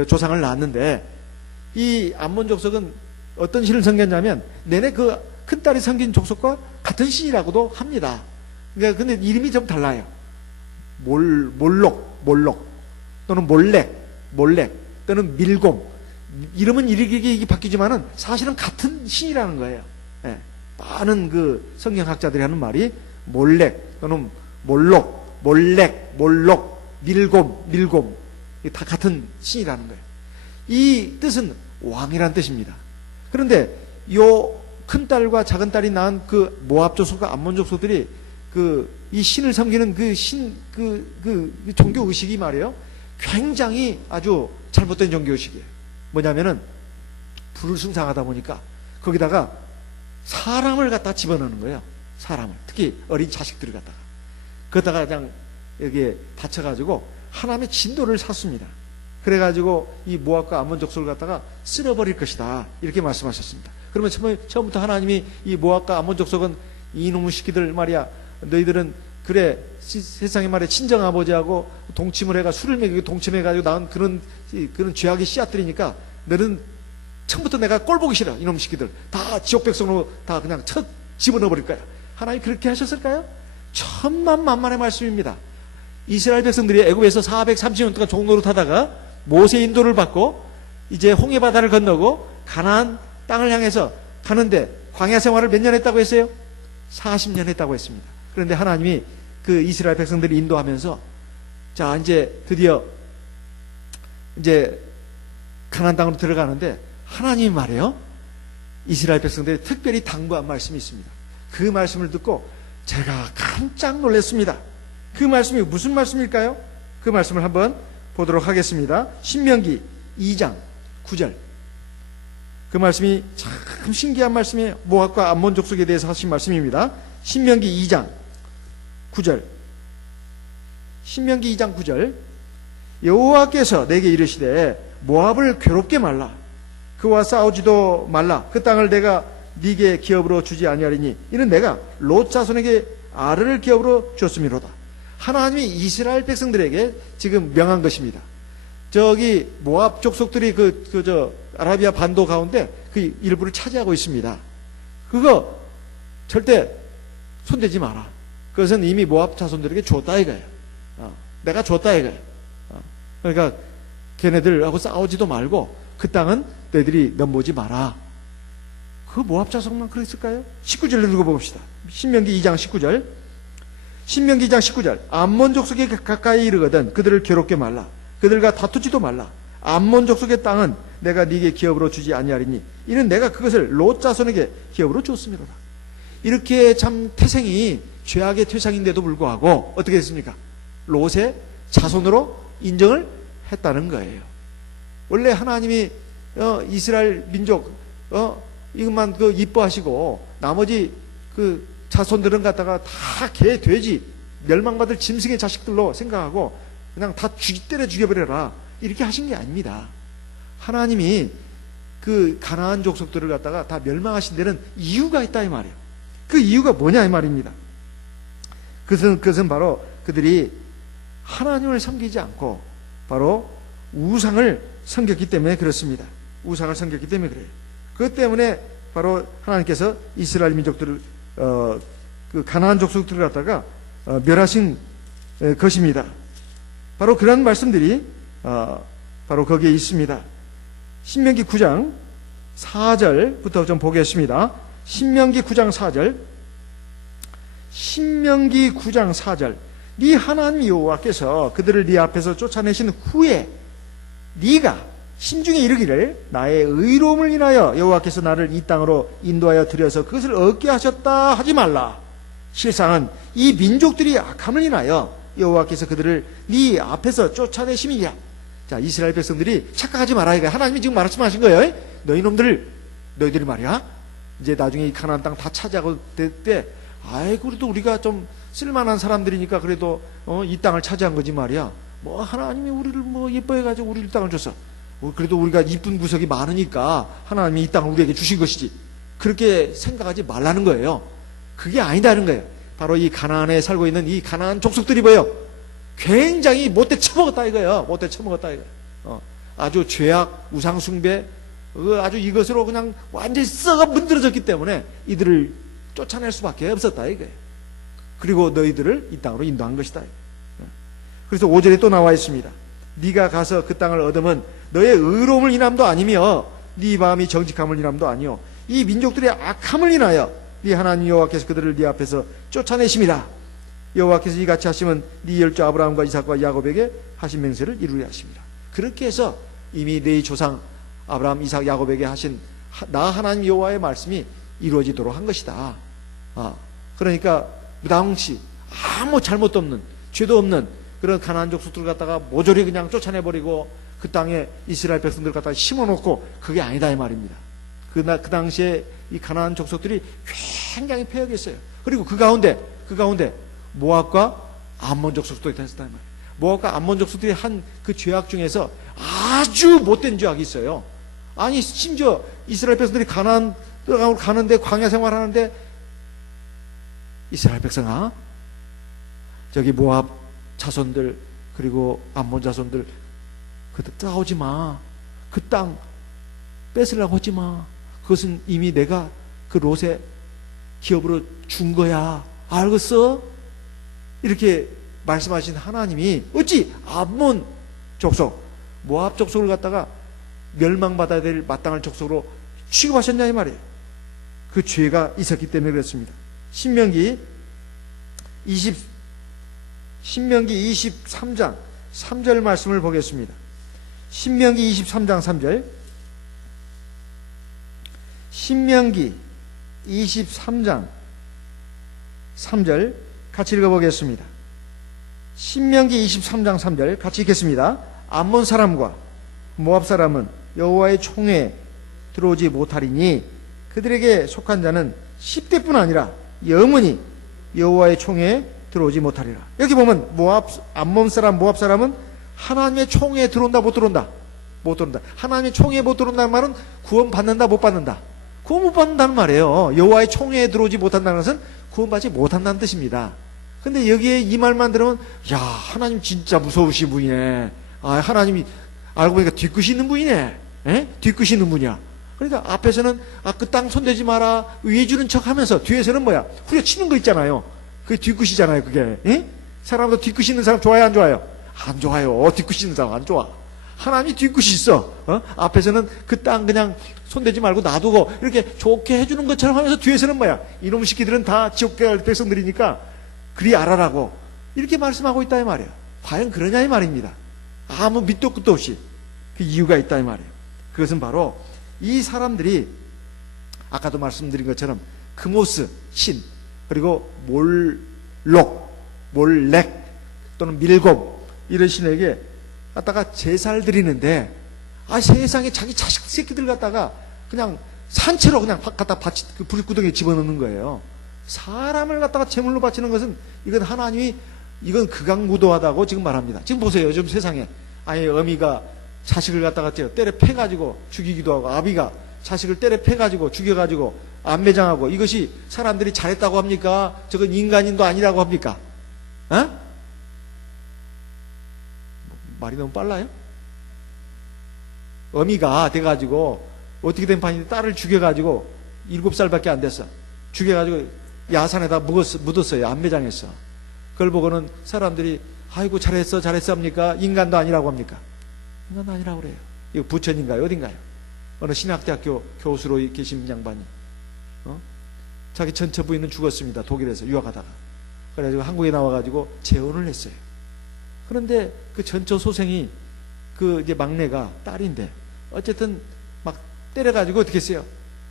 조상을 낳았는데 이 암몬 족속은 어떤 신을 섬겼냐면 내내 그 큰 딸이 섬긴 족속과 같은 신이라고도 합니다. 그러니까 근데 이름이 좀 달라요. 몰록 또는 몰렉 또는 밀곰. 이름은 이렇게 바뀌지만은 사실은 같은 신이라는 거예요. 예. 많은 그 성경학자들이 하는 말이 몰렉 또는 몰록, 밀곰 다 같은 신이라는 거예요. 이 뜻은 왕이라는 뜻입니다. 그런데 요 큰딸과 작은딸이 낳은 그 모압 족속과 암몬 족속들이 이 신을 섬기는 그 종교 의식이 말이에요. 굉장히 아주 잘못된 종교 의식이에요. 뭐냐면은 불을 숭상하다 보니까 거기다가 사람을 갖다 집어넣는 거예요. 사람을. 특히 어린 자식들을 갖다가. 그러다가 그냥 여기에 다쳐가지고 하나님의 진도를 샀습니다. 그래가지고 이 모압과 암몬 족속을 갖다가 쓸어버릴 것이다. 이렇게 말씀하셨습니다. 그러면 처음부터 하나님이 이 모압과 암몬 족속은 이놈의 새끼들 말이야. 너희들은 그래 세상에 말이야 친정 아버지하고 동침을 해가 술을 먹이고 동침해가지고 나온 그런 죄악의 씨앗들이니까 너는 처음부터 내가 꼴 보기 싫어. 이놈의 새끼들 다 지옥 백성으로 다 그냥 쳐 집어넣어버릴 거야. 하나님 그렇게 하셨을까요? 천만만만의 말씀입니다. 이스라엘 백성들이 애굽에서 430년 동안 종노릇하다가 모세 인도를 받고 이제 홍해 바다를 건너고 가나안 땅을 향해서 가는데 광야 생활을 몇 년 했다고 했어요? 40년 했다고 했습니다. 그런데 하나님이 그 이스라엘 백성들을 인도하면서 자, 이제 드디어 이제 가나안 땅으로 들어가는데 하나님이 말해요. 이스라엘 백성들이 특별히 당부한 말씀이 있습니다. 그 말씀을 듣고 제가 깜짝 놀랐습니다. 그 말씀이 무슨 말씀일까요? 그 말씀을 한번 보도록 하겠습니다. 신명기 2장 9절. 그 말씀이 참 신기한 말씀이에요. 모압과 암몬 족속에 대해서 하신 말씀입니다. 신명기 2장 9절. 신명기 2장 9절. 여호와께서 내게 이르시되 모압을 괴롭게 말라. 그와 싸우지도 말라. 그 땅을 내가 네게 기업으로 주지 아니하리니 이는 내가 롯 자손에게 아르를 기업으로 줬음이로다. 하나님이 이스라엘 백성들에게 지금 명한 것입니다. 저기 모압 족속들이 아라비아 반도 가운데 그 일부를 차지하고 있습니다. 그거 절대 손대지 마라. 그것은 이미 모압 자손들에게 줬다 이거예요. 내가 줬다 이거예요. 그러니까 걔네들하고 싸우지도 말고 그 땅은 너희들이 넘보지 마라. 그 모압 자손만 그랬을까요? 19절로 읽어봅시다. 신명기 2장 19절. 신명기 2장 19절. 암몬 족속에 가까이 이르거든 그들을 괴롭게 말라. 그들과 다투지도 말라. 암몬 족속의 땅은 내가 네게 기업으로 주지 아니하리니 이는 내가 그것을 롯 자손에게 기업으로 줬음이로다. 이렇게 참 태생이 죄악의 태생인데도 불구하고 어떻게 됐습니까? 롯의 자손으로 인정을 했다는 거예요. 원래 하나님이 이스라엘 민족 이것만 이뻐하시고 나머지 그 자손들은 갖다가 다 개, 돼지, 멸망받을 짐승의 자식들로 생각하고 그냥 다 때려 죽여버려라 이렇게 하신 게 아닙니다. 하나님이 그 가나안 족속들을 갖다가 다 멸망하신 데는 이유가 있다 이 말이에요. 그 이유가 뭐냐 이 말입니다. 그것은 바로 그들이 하나님을 섬기지 않고 바로 우상을 섬겼기 때문에 그렇습니다. 우상을 섬겼기 때문에 그래요. 그것 때문에 바로 하나님께서 이스라엘 민족들을 그 가나안 족속들을 갖다가 멸하신 것입니다. 바로 그런 말씀들이 바로 거기에 있습니다. 신명기 9장 4절부터 좀 보겠습니다. 신명기 9장 4절. 신명기 9장 4절. 네 하나님 여호와께서 그들을 네 앞에서 쫓아내신 후에 네가 심중에 이르기를 나의 의로움을 인하여 여호와께서 나를 이 땅으로 인도하여 들여서 그것을 얻게 하셨다 하지 말라. 실상은 이 민족들이 악함을 인하여 여호와께서 그들을 네 앞에서 쫓아내심이야. 자, 이스라엘 백성들이 착각하지 마라 이거 하나님이 지금 말씀하신 거예요. 너희들이 말이야 이제 나중에 이 가나안 땅 다 차지하고 될 때 아이고 그래도 우리가 좀 쓸만한 사람들이니까 그래도 이 땅을 차지한 거지 말이야. 뭐 하나님이 우리를 뭐 예뻐해가지고 우리를 땅을 줬어. 그래도 우리가 이쁜 구석이 많으니까 하나님이 이 땅을 우리에게 주신 것이지. 그렇게 생각하지 말라는 거예요. 그게 아니다는 거예요. 바로 이 가나안에 살고 있는 이 가나안 족속들이 뭐예요? 굉장히 못돼 처먹었다 이거예요. 못돼 처먹었다 이거예요. 아주 죄악, 우상숭배, 아주 이것으로 그냥 완전히 썩어 문드러졌기 때문에 이들을 쫓아낼 수밖에 없었다 이거예요. 그리고 너희들을 이 땅으로 인도한 것이다. 그래서 5절에 또 나와 있습니다. 네가 가서 그 땅을 얻으면 너의 의로움을 인함도 아니며 네 마음이 정직함을 인함도 아니요 이 민족들의 악함을 인하여 네 하나님 여호와께서 그들을 네 앞에서 쫓아내심이라. 여호와께서 이같이 하시면 네 열조 아브라함과 이삭과 야곱에게 하신 맹세를 이루려 하십니다. 그렇게 해서 이미 네 조상 아브라함, 이삭, 야곱에게 하신 나 하나님 여호와의 말씀이 이루어지도록 한 것이다. 그러니까 무당시 아무 잘못도 없는 죄도 없는 그런 가나안 족속들 갖다가 모조리 그냥 쫓아내버리고 그 땅에 이스라엘 백성들 갖다가 심어놓고 그게 아니다 이 말입니다. 그 당시에 이 가나안 족속들이 굉장히 패역했어요. 그리고 그 가운데 모압과 암몬 족속도 있었다 이 말이에요. 모압과 암몬 족속들이 한 그 죄악 중에서 아주 못된 죄악이 있어요. 아니 심지어 이스라엘 백성들이 가나안 가는데 광야 생활하는데 이스라엘 백성아 저기 모압 자손들 그리고 암몬 자손들 그들 싸우지 마. 그 땅 뺏으려고 하지 마. 그것은 이미 내가 그 롯의 기업으로 준 거야. 알겠어? 이렇게 말씀하신 하나님이 어찌 암몬 족속 모압 족속을 갖다가 멸망받아야 될 마땅할 족속으로 취급하셨냐 이 말이에요. 그 죄가 있었기 때문에 그렇습니다. 신명기 23장 3절 말씀을 보겠습니다. 신명기 23장 3절. 신명기 23장 3절 같이 읽어보겠습니다. 신명기 23장 3절 같이 읽겠습니다. 암몬 사람과 모압 사람은 여호와의 총회에 들어오지 못하리니 그들에게 속한 자는 10대뿐 아니라 영원히 여호와의 총회에 들어오지 못하리라. 여기 보면 암몬 사람, 모압 사람은 하나님의 총회에 들어온다, 못 들어온다? 못 들어온다. 하나님의 총회에 못 들어온다는 말은 구원 받는다, 못 받는다? 구원 못 받는다는 말이에요. 여호와의 총회에 들어오지 못한다는 것은 구원받지 못한다는 뜻입니다. 근데 여기에 이 말만 들으면, 야, 하나님 진짜 무서우신 분이네. 아, 하나님이 알고 보니까 뒤끝이 있는 분이네. 에? 뒤끝이 있는 분이야. 그러니까 앞에서는 그 땅 손대지 마라 위해 주는 척 하면서 뒤에서는 뭐야? 후려치는 거 있잖아요. 그게 뒤끝이잖아요, 그게. 에? 사람도 뒤끝이 있는 사람 좋아요, 안 좋아요? 안 좋아요. 뒤끝이 있는 사람 안 좋아. 하나님이 뒤끝이 있어. 앞에서는 그 땅 그냥 손대지 말고 놔두고 이렇게 좋게 해주는 것처럼 하면서 뒤에서는 뭐야? 이놈 새끼들은 다 지옥 갈 백성들이니까 그리 알아라고 이렇게 말씀하고 있다 이 말이에요. 과연 그러냐 이 말입니다. 아무 밑도 끝도 없이 그 이유가 있다 이 말이에요. 그것은 바로 이 사람들이 아까도 말씀드린 것처럼 크모스 신, 그리고 몰렉 또는 밀곱 이런 신에게 갖다가 제사를 드리는데, 세상에 자기 자식 새끼들 갖다가 그냥 산채로 그냥 갖다 그 불구덩이에 집어넣는 거예요. 사람을 갖다가 제물로 바치는 것은 이건 하나님이 이건 극악무도하다고 지금 말합니다. 지금 보세요. 요즘 세상에 어미가 자식을 갖다가 때려 패가지고 죽이기도 하고, 아비가 자식을 때려 패가지고 죽여가지고 안매장하고, 이것이 사람들이 잘했다고 합니까? 저건 인간인도 아니라고 합니까? 말이 너무 빨라요? 어미가 돼가지고 어떻게 된 판인데 딸을 죽여가지고 7살밖에 안 됐어. 죽여가지고 야산에다 묻었어요. 안매장했어. 그걸 보고는 사람들이 아이고 잘했어 합니까? 인간도 아니라고 합니까? 인간도 아니라고 그래요. 이거 부천인가요? 어딘가요? 어느 신학대학교 교수로 계신 양반이 자기 전처 부인은 죽었습니다. 독일에서 유학하다가. 그래가지고 한국에 나와가지고 재혼을 했어요. 그런데 그 전처 소생이 그 이제 막내가 딸인데 어쨌든 막 때려가지고 어떻게 했어요?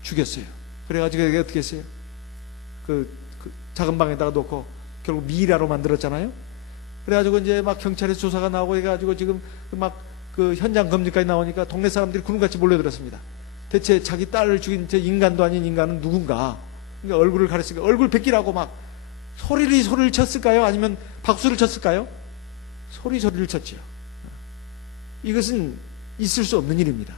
죽였어요. 그래가지고 어떻게 했어요? 그 작은 방에다가 놓고 결국 미이라로 만들었잖아요. 그래가지고 이제 막 경찰에서 조사가 나오고 해가지고 지금 막 그 현장 검증까지 나오니까 동네 사람들이 구름같이 몰려들었습니다. 대체 자기 딸을 죽인 저 인간도 아닌 인간은 누군가? 그러니까 얼굴을 가렸으니까 얼굴 베끼라고 막 소리를 쳤을까요? 아니면 박수를 쳤을까요? 소리를 쳤죠. 이것은 있을 수 없는 일입니다.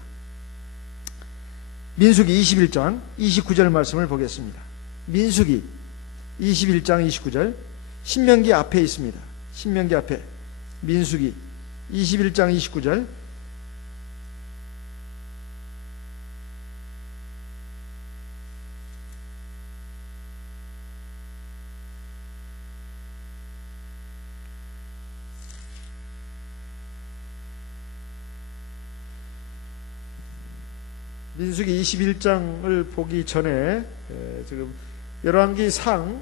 민수기 21장 29절 말씀을 보겠습니다. 민수기 21장 29절, 신명기 앞에 있습니다. 신명기 앞에 민수기 21장 29절, 민수기 21장을 보기 전에 지금 열왕기상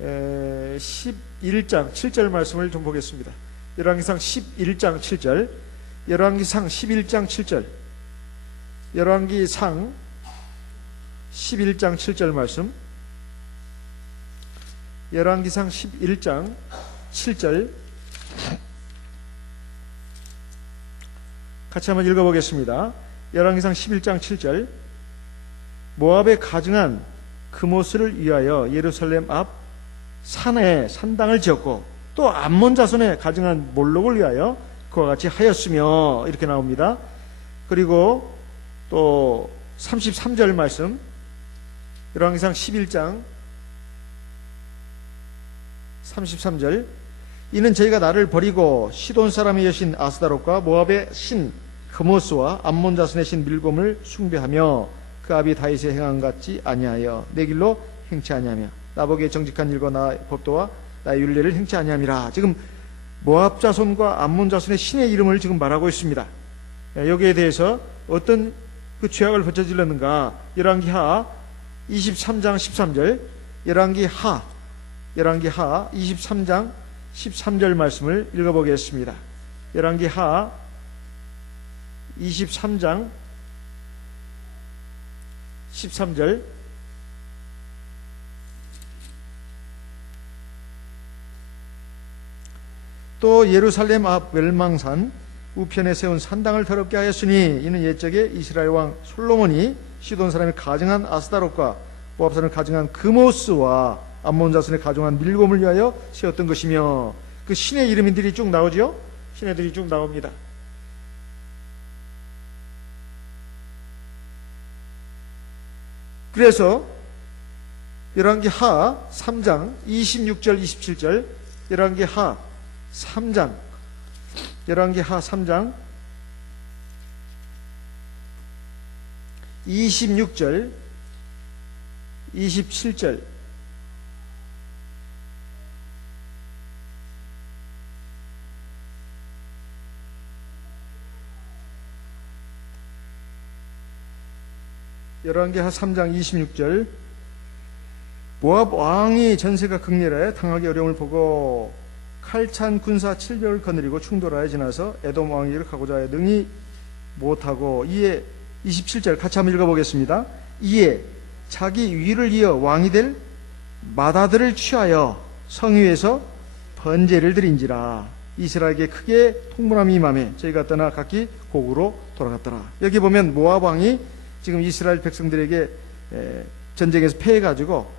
11장 7절 말씀을 좀 보겠습니다. 열왕기상 11장 7절, 열왕기상 11장 7절, 열왕기상 11장 7절 말씀, 열왕기상 11장 7절 같이 한번 읽어보겠습니다. 열왕기상 11장 7절, 모압에 가증한 그모스를 위하여 예루살렘 앞 산에 산당을 지었고, 또 암몬 자손에 가증한 몰록을 위하여 그와 같이 하였으며, 이렇게 나옵니다. 그리고 또 33절 말씀, 열왕기상 11장 33절, 이는 저희가 나를 버리고 시돈 사람의 여신 아스다롯과 모압의 신 그모스와 암몬 자손의 신 밀곰을 숭배하며 그 아비 다윗의 행한 같지 아니하여 내 길로 행치 아니하며 나보기에 정직한 일과 나의 법도와 나의 율례를 행치 아니함이라. 지금 모압 자손과 암몬 자손의 신의 이름을 지금 말하고 있습니다. 여기에 대해서 어떤 그 죄악을 저질렀는가? 열왕기하 23장 13절, 열왕기하 23장 13절 말씀을 읽어보겠습니다. 열왕기하 23장 13절. 또 예루살렘 앞 멸망산 우편에 세운 산당을 더럽게 하였으니 이는 옛적에 이스라엘 왕 솔로몬이 시돈 사람이 가증한 아스다롯과 모압 사람이 가증한 그모스와 암몬 자손이 가증한 밀곰을 위하여 세웠던 것이며, 그 신의 이름들이 쭉 나오죠. 신의들이 쭉 나옵니다. 그래서 열왕기하 3장 26절 27절, 열왕기하 3장 26절 27절, 열왕기하 3장 26절. 모압 왕이 전세가 극렬해 당하기 어려움을 보고 칼찬 군사 700을 거느리고 충돌하여 지나서 에돔 왕에게로 가고자 하여 능히 못하고, 이에 27절 같이 한번 읽어보겠습니다. 이에 자기 위를 이어 왕이 될 마다들을 취하여 성위에서 번제를 드린지라. 이스라엘에게 크게 통분함이 임하매 저희가 떠나 각기 고국으로 돌아갔더라. 여기 보면 모압 왕이 지금 이스라엘 백성들에게 전쟁에서 패해가지고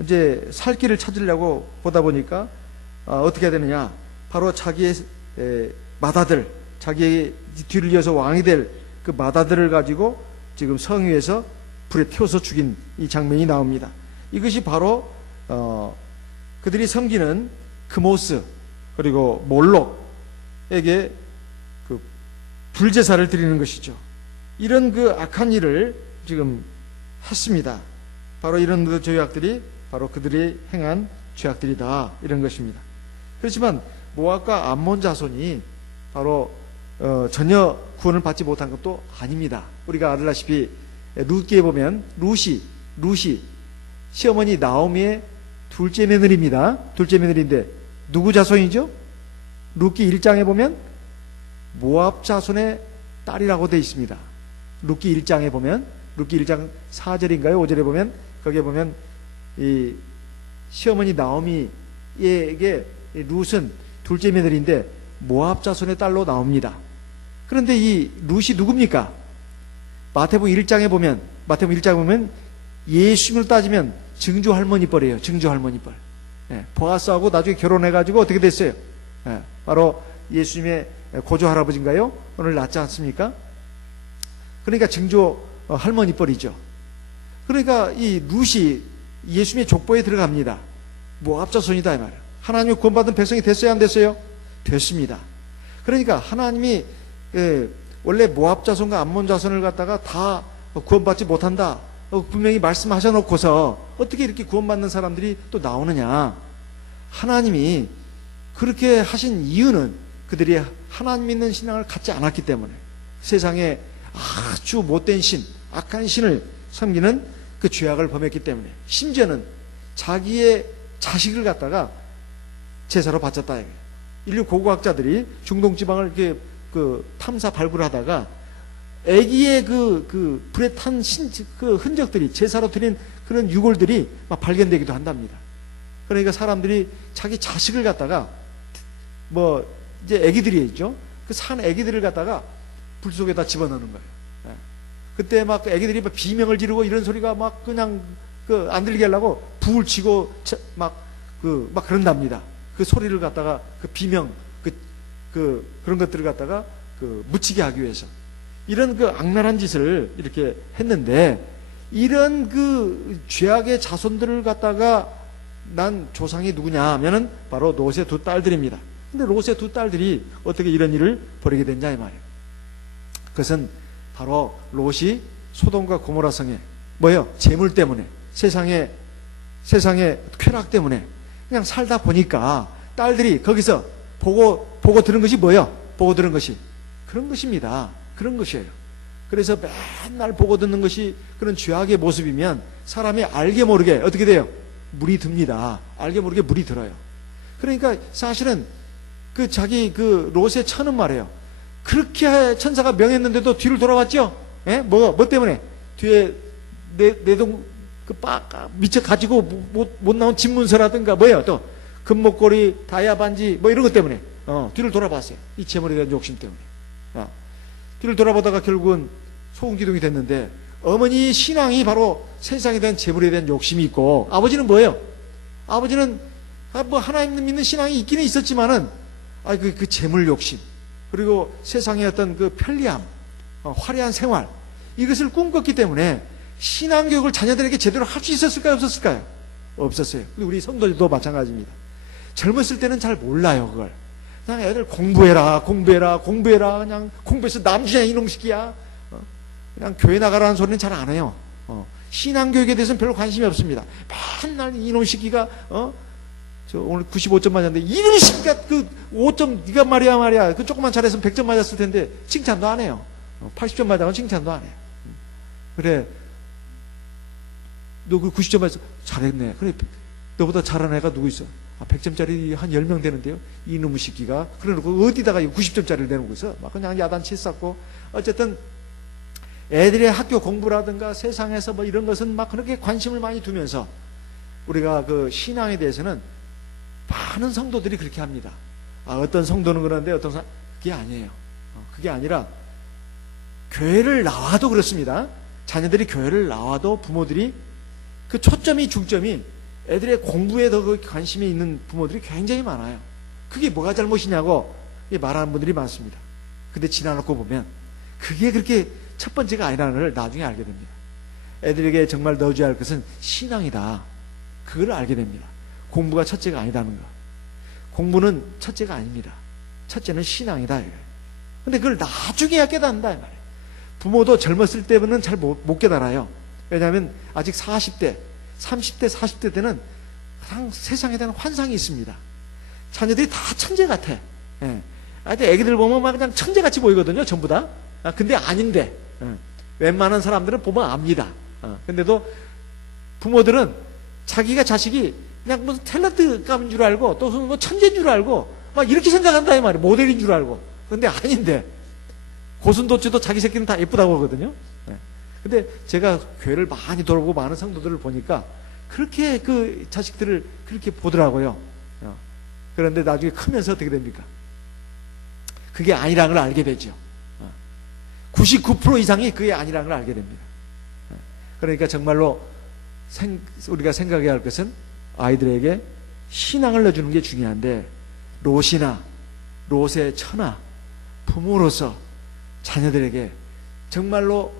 이제 살 길을 찾으려고 보다 보니까 어떻게 해야 되느냐, 바로 자기의 마다들, 자기의 뒤를 이어서 왕이 될 그 마다들을 가지고 지금 성위에서 불에 태워서 죽인 이 장면이 나옵니다. 이것이 바로 그들이 섬기는 그모스 그리고 몰록에게 그 불제사를 드리는 것이죠. 이런 그 악한 일을 지금 했습니다. 바로 이런 그 죄악들이 바로 그들이 행한 죄악들이다, 이런 것입니다. 그렇지만 모압과 암몬 자손이 바로 전혀 구원을 받지 못한 것도 아닙니다. 우리가 알다시피 룻기에 보면 룻이 시어머니 나오미의 둘째 며느리입니다. 둘째 며느리인데 누구 자손이죠? 룻기 1장에 보면 모압 자손의 딸이라고 되어 있습니다. 룻기 1장에 보면, 룻기 1장 4절인가요? 5절에 보면, 거기에 보면 이 시어머니 나오미에게 룻은 둘째 며느리인데 모압 자손의 딸로 나옵니다. 그런데 이 룻이 누굽니까? 마태복음 1장에 보면 예수님을 따지면 증조 할머니 뻘이에요. 증조 할머니 뻘. 보아스하고 나중에 결혼해가지고 어떻게 됐어요? 바로 예수님의 고조 할아버지인가요? 오늘 낳지 않습니까? 그러니까 증조 할머니 뻘이죠. 그러니까 이 룻이 예수님의 족보에 들어갑니다. 모압 자손이다 이 말이에요. 하나님의 구원받은 백성이 됐어요, 안 됐어요? 됐습니다. 그러니까 하나님이 원래 모압 자손과 암몬 자손을 갖다가 다 구원받지 못한다 분명히 말씀하셔놓고서 어떻게 이렇게 구원받는 사람들이 또 나오느냐. 하나님이 그렇게 하신 이유는 그들이 하나님 믿는 신앙을 갖지 않았기 때문에, 세상에 아주 못된 신, 악한 신을 섬기는 그 죄악을 범했기 때문에, 심지어는 자기의 자식을 갖다가 제사로 바쳤다. 인류 고고학자들이 중동 지방을 이렇게 그 탐사 발굴하다가 아기의 그 불에 탄 그 흔적들이, 제사로 드린 그런 유골들이 막 발견되기도 한답니다. 그러니까 사람들이 자기 자식을 갖다가 뭐 이제 아기들이 있죠. 그 산 아기들을 갖다가 불 속에다 집어넣는 거예요. 그때 막 아기들이 막 비명을 지르고 이런 소리가 막 그냥 그 안 들리게 하려고 불을 치고 막 그런답니다. 그 소리를 갖다가 그 비명 그런 것들을 갖다가 그 묻히게 하기 위해서 이런 그 악랄한 짓을 이렇게 했는데, 이런 그 죄악의 자손들을 갖다가 난 조상이 누구냐 하면은 바로 롯의 두 딸들입니다. 근데 롯의 두 딸들이 어떻게 이런 일을 벌이게 됐냐 이 말이에요. 그것은 바로 롯이 소돔과 고모라 성에 재물 때문에, 세상의 쾌락 때문에 그냥 살다 보니까 딸들이 거기서 보고 들은 것이 보고 들은 것이 그런 것입니다. 그런 것이에요. 그래서 맨날 보고 듣는 것이 그런 죄악의 모습이면 사람이 알게 모르게 어떻게 돼요? 물이 듭니다. 알게 모르게 물이 들어요. 그러니까 사실은 그 자기 그 롯의 처는 말이에요. 그렇게 천사가 명했는데도 뒤를 돌아봤죠? 예? 뭐 때문에? 뒤에 내동 미처 가지고 못 나온 집문서라든가 뭐예요? 또 금목걸이, 다이아 반지 뭐 이런 것 때문에 뒤를 돌아봤어요. 이 재물에 대한 욕심 때문에. 뒤를 돌아보다가 결국은 소금기둥이 됐는데, 어머니 신앙이 바로 세상에 대한 재물에 대한 욕심이 있고, 아버지는 뭐예요? 아버지는 뭐 하나님 믿는 신앙이 있기는 있었지만은 그 재물 욕심, 그리고 세상의 어떤 그 편리함, 화려한 생활, 이것을 꿈꿨기 때문에 신앙교육을 자녀들에게 제대로 할 수 있었을까요? 없었을까요? 없었어요. 우리 성도들도 마찬가지입니다. 젊었을 때는 잘 몰라요, 그걸. 그냥 애들 공부해라. 그냥 공부해서 남주냐 이놈 새끼야. 그냥 교회 나가라는 소리는 잘 안 해요. 신앙교육에 대해서는 별로 관심이 없습니다. 맨날 이놈 새끼가 저 오늘 95점 맞았는데 이놈 새끼가 그 5점 네가 말이야 그 조금만 잘했으면 100점 맞았을 텐데 칭찬도 안 해요. 80점 맞아도 칭찬도 안 해요. 그래, 너 그 90점 맞았어. 잘했네. 그래, 너보다 잘하는 애가 누구 있어? 100점짜리 한 10명 되는데요. 이놈의 새끼가. 그래 놓고 어디다가 90점짜리를 내놓고 있어? 막 그냥 야단치 쌓고. 어쨌든 애들의 학교 공부라든가 세상에서 뭐 이런 것은 막 그렇게 관심을 많이 두면서 우리가 그 신앙에 대해서는 많은 성도들이 그렇게 합니다. 어떤 성도는 그런데 어떤 사람, 그게 아니에요. 그게 아니라 교회를 나와도 그렇습니다. 자녀들이 교회를 나와도 부모들이 그 초점이 중점이 애들의 공부에 더 관심이 있는 부모들이 굉장히 많아요. 그게 뭐가 잘못이냐고 말하는 분들이 많습니다. 근데 지나놓고 보면 그게 그렇게 첫 번째가 아니라는 걸 나중에 알게 됩니다. 애들에게 정말 넣어줘야 할 것은 신앙이다. 그걸 알게 됩니다. 공부가 첫째가 아니다는 거. 공부는 첫째가 아닙니다. 첫째는 신앙이다. 근데 그걸 나중에야 깨닫는다. 말이에요. 부모도 젊었을 때는 잘 못 깨달아요. 왜냐하면 아직 40대, 30대, 40대 때는 항상 세상에 대한 환상이 있습니다. 자녀들이 다 천재 같아. 예. 애기들 보면 막 그냥 천재같이 보이거든요. 전부 다. 근데 아닌데. 웬만한 사람들은 보면 압니다. 근데도 부모들은 자기가 자식이 그냥 무슨 탤런트감인 줄 알고 또 뭐 천재인 줄 알고 막 이렇게 생각한다 이 말이에요. 모델인 줄 알고. 근데 아닌데 고슴도치도 자기 새끼는 다 예쁘다고 하거든요. 근데 제가 교회를 많이 돌아보고 많은 성도들을 보니까 그렇게 그 자식들을 그렇게 보더라고요. 그런데 나중에 크면서 어떻게 됩니까? 그게 아니라는 걸 알게 되죠. 99% 이상이 그게 아니라는 걸 알게 됩니다. 그러니까 정말로 우리가 생각해야 할 것은 아이들에게 신앙을 넣어주는 게 중요한데, 롯의 처나 부모로서 자녀들에게 정말로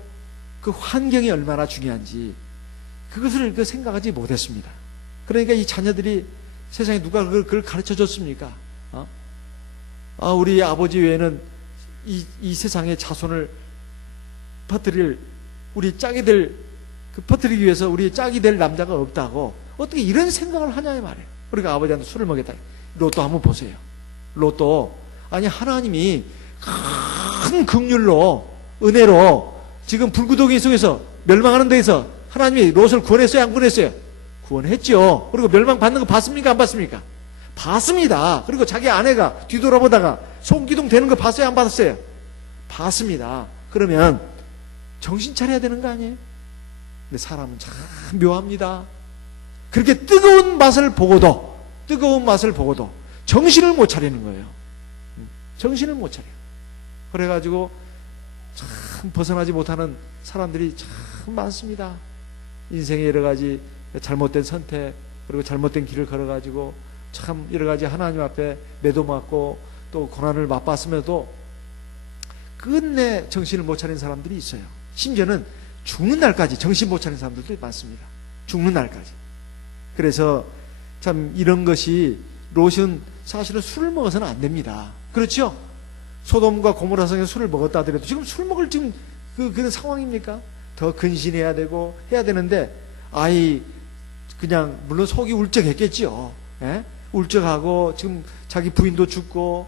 그 환경이 얼마나 중요한지 그것을 생각하지 못했습니다. 그러니까 이 자녀들이 세상에 누가 그걸 가르쳐 줬습니까? 우리 아버지 외에는 이 세상의 자손을 퍼뜨릴 우리 짝이 퍼뜨리기 위해서 우리 짝이 될 남자가 없다고 어떻게 이런 생각을 하냐 이 말이에요. 우리가 아버지한테 술을 먹였다. 롯도 한번 보세요. 롯도 아니 하나님이 큰 긍휼로 은혜로 지금 불구덩이 속에서 멸망하는 데에서 하나님이 롯을 구원했어요? 안 구원했어요? 구원했죠. 그리고 멸망받는 거 봤습니까? 안 봤습니까? 봤습니다. 그리고 자기 아내가 뒤돌아보다가 소금기둥 되는 거 봤어요? 안 봤어요? 봤습니다. 그러면 정신 차려야 되는 거 아니에요? 근데 사람은 참 묘합니다. 그렇게 뜨거운 맛을 보고도 정신을 못 차리는 거예요. 정신을 못 차려요. 그래가지고 참 벗어나지 못하는 사람들이 참 많습니다. 인생의 여러 가지 잘못된 선택, 그리고 잘못된 길을 걸어가지고 참 여러 가지 하나님 앞에 매도 맞고 또 고난을 맛봤음에도 끝내 정신을 못 차린 사람들이 있어요. 심지어는 죽는 날까지 정신 못 차린 사람들도 많습니다. 죽는 날까지. 그래서 참 이런 것이 롯은 사실은 술을 먹어서는 안 됩니다. 그렇죠? 소돔과 고모라 성에서 술을 먹었다 하더라도 지금 술 먹을 지금 그런 상황입니까? 더 근신해야 되고 해야 되는데 그냥 물론 속이 울적했겠죠. 예? 울적하고 지금 자기 부인도 죽고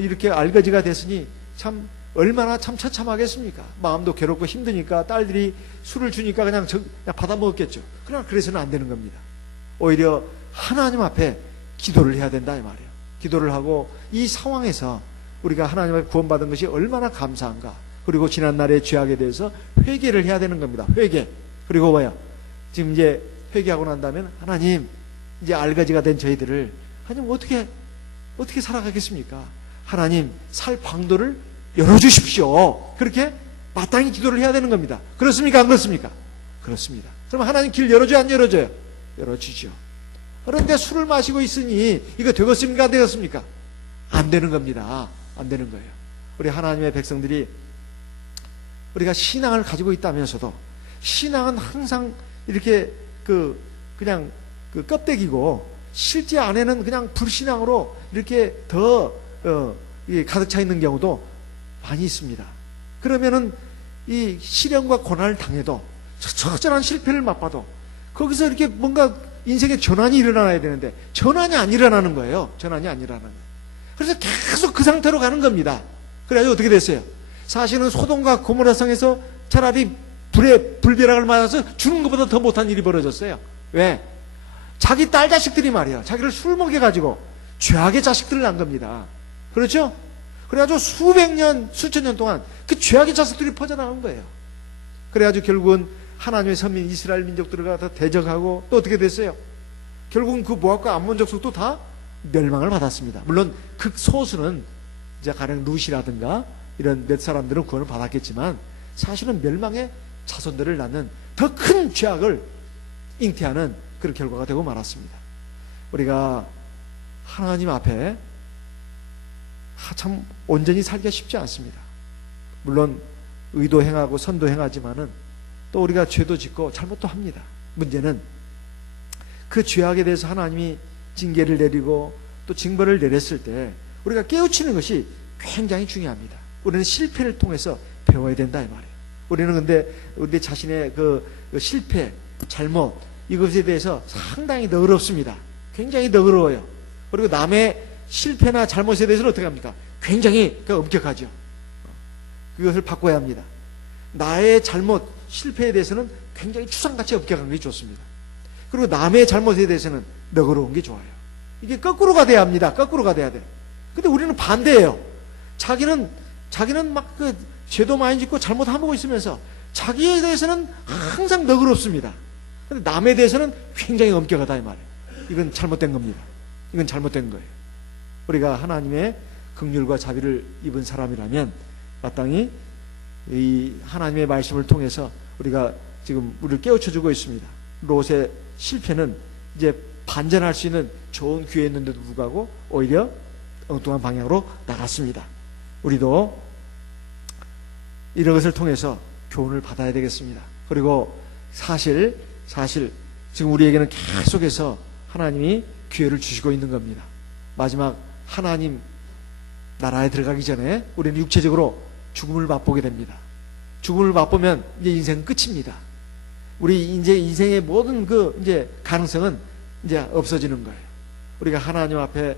이렇게 알거지가 됐으니 참 얼마나 참 처참하겠습니까? 마음도 괴롭고 힘드니까 딸들이 술을 주니까 그냥 받아 먹었겠죠. 그러나 그래서는 안 되는 겁니다. 오히려 하나님 앞에 기도를 해야 된다 이 말이에요. 기도를 하고 이 상황에서 우리가 하나님 앞에 구원받은 것이 얼마나 감사한가. 그리고 지난날의 죄악에 대해서 회개를 해야 되는 겁니다. 회개. 그리고 뭐야? 지금 이제 회개하고 난 다음에 하나님, 이제 알가지가 된 저희들을 하나님 어떻게 살아가겠습니까? 하나님 살 방도를 열어주십시오. 그렇게 마땅히 기도를 해야 되는 겁니다. 그렇습니까? 안 그렇습니까? 그렇습니다. 그럼 하나님 길 열어줘요? 안 열어줘요? 열어주죠. 그런데 술을 마시고 있으니 이거 되겠습니까? 안 되겠습니까? 안 되는 겁니다. 안 되는 거예요. 우리 하나님의 백성들이 우리가 신앙을 가지고 있다면서도 신앙은 항상 이렇게 그냥 껍데기고 실제 안에는 그냥 불신앙으로 이렇게 더 가득 차 있는 경우도 많이 있습니다. 그러면은 이 시련과 고난을 당해도 처절한 실패를 맛봐도 거기서 이렇게 뭔가 인생의 전환이 일어나야 되는데 전환이 안 일어나는 거예요. 전환이 안 일어나는 거예요. 그래서 계속 그 상태로 가는 겁니다. 그래가지고 어떻게 됐어요? 사실은 소돔과 고모라 성에서 차라리 불벼락을 맞아서 죽는 것보다 더 못한 일이 벌어졌어요. 왜? 자기 딸 자식들이 말이야. 자기를 술 먹여가지고 죄악의 자식들을 낳은 겁니다. 그렇죠? 그래가지고 수백 년, 수천 년 동안 그 죄악의 자식들이 퍼져나간 거예요. 그래가지고 결국은 하나님의 선민 이스라엘 민족들과 다 대적하고 또 어떻게 됐어요? 결국은 그 모압과 암몬 족속도 다 멸망을 받았습니다. 물론 극소수는 이제 가령 룻이라든가 이런 몇 사람들은 구원을 받았겠지만 사실은 멸망의 자손들을 낳는 더 큰 죄악을 잉태하는 그런 결과가 되고 말았습니다. 우리가 하나님 앞에 참 온전히 살기가 쉽지 않습니다. 물론 의도 행하고 선도 행하지만은 또 우리가 죄도 짓고 잘못도 합니다. 문제는 그 죄악에 대해서 하나님이 징계를 내리고 또 징벌을 내렸을 때 우리가 깨우치는 것이 굉장히 중요합니다. 우리는 실패를 통해서 배워야 된다 이 말이에요. 우리는 근데 우리 자신의 그 실패, 잘못 이것에 대해서 상당히 너그럽습니다. 굉장히 너그러워요. 그리고 남의 실패나 잘못에 대해서는 어떻게 합니까? 굉장히 엄격하죠. 그것을 바꿔야 합니다. 나의 잘못, 실패에 대해서는 굉장히 추상같이 엄격한 게 좋습니다. 그리고 남의 잘못에 대해서는 너그러운 게 좋아요. 이게 거꾸로가 돼야 합니다. 거꾸로가 돼야 돼요. 근데 우리는 반대예요. 자기는 막 죄도 많이 짓고 잘못하고 있으면서 자기에 대해서는 항상 너그럽습니다. 근데 남에 대해서는 굉장히 엄격하다 이 말이에요. 이건 잘못된 겁니다. 이건 잘못된 거예요. 우리가 하나님의 긍휼과 자비를 입은 사람이라면 마땅히 이 하나님의 말씀을 통해서 우리가 지금 우리를 깨우쳐주고 있습니다. 롯의 실패는 이제 반전할 수 있는 좋은 기회였는데도 불구하고 오히려 엉뚱한 방향으로 나갔습니다. 우리도 이런 것을 통해서 교훈을 받아야 되겠습니다. 그리고 사실 지금 우리에게는 계속해서 하나님이 기회를 주시고 있는 겁니다. 마지막 하나님 나라에 들어가기 전에 우리는 육체적으로 죽음을 맛보게 됩니다. 죽음을 맛보면 이제 인생은 끝입니다. 우리 이제 인생의 모든 이제 가능성은 이제 없어지는 거예요. 우리가 하나님 앞에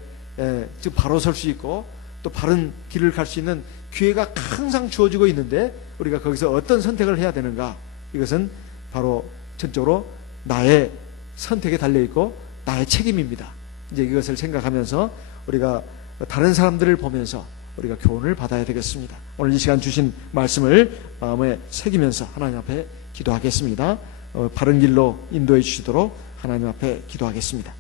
지금 바로 설 수 있고 또 바른 길을 갈 수 있는 기회가 항상 주어지고 있는데 우리가 거기서 어떤 선택을 해야 되는가? 이것은 바로 전적으로 나의 선택에 달려 있고 나의 책임입니다. 이제 이것을 생각하면서 우리가 다른 사람들을 보면서 우리가 교훈을 받아야 되겠습니다. 오늘 이 시간 주신 말씀을 마음에 새기면서 하나님 앞에 기도하겠습니다. 바른 길로 인도해 주시도록 하나님 앞에 기도하겠습니다.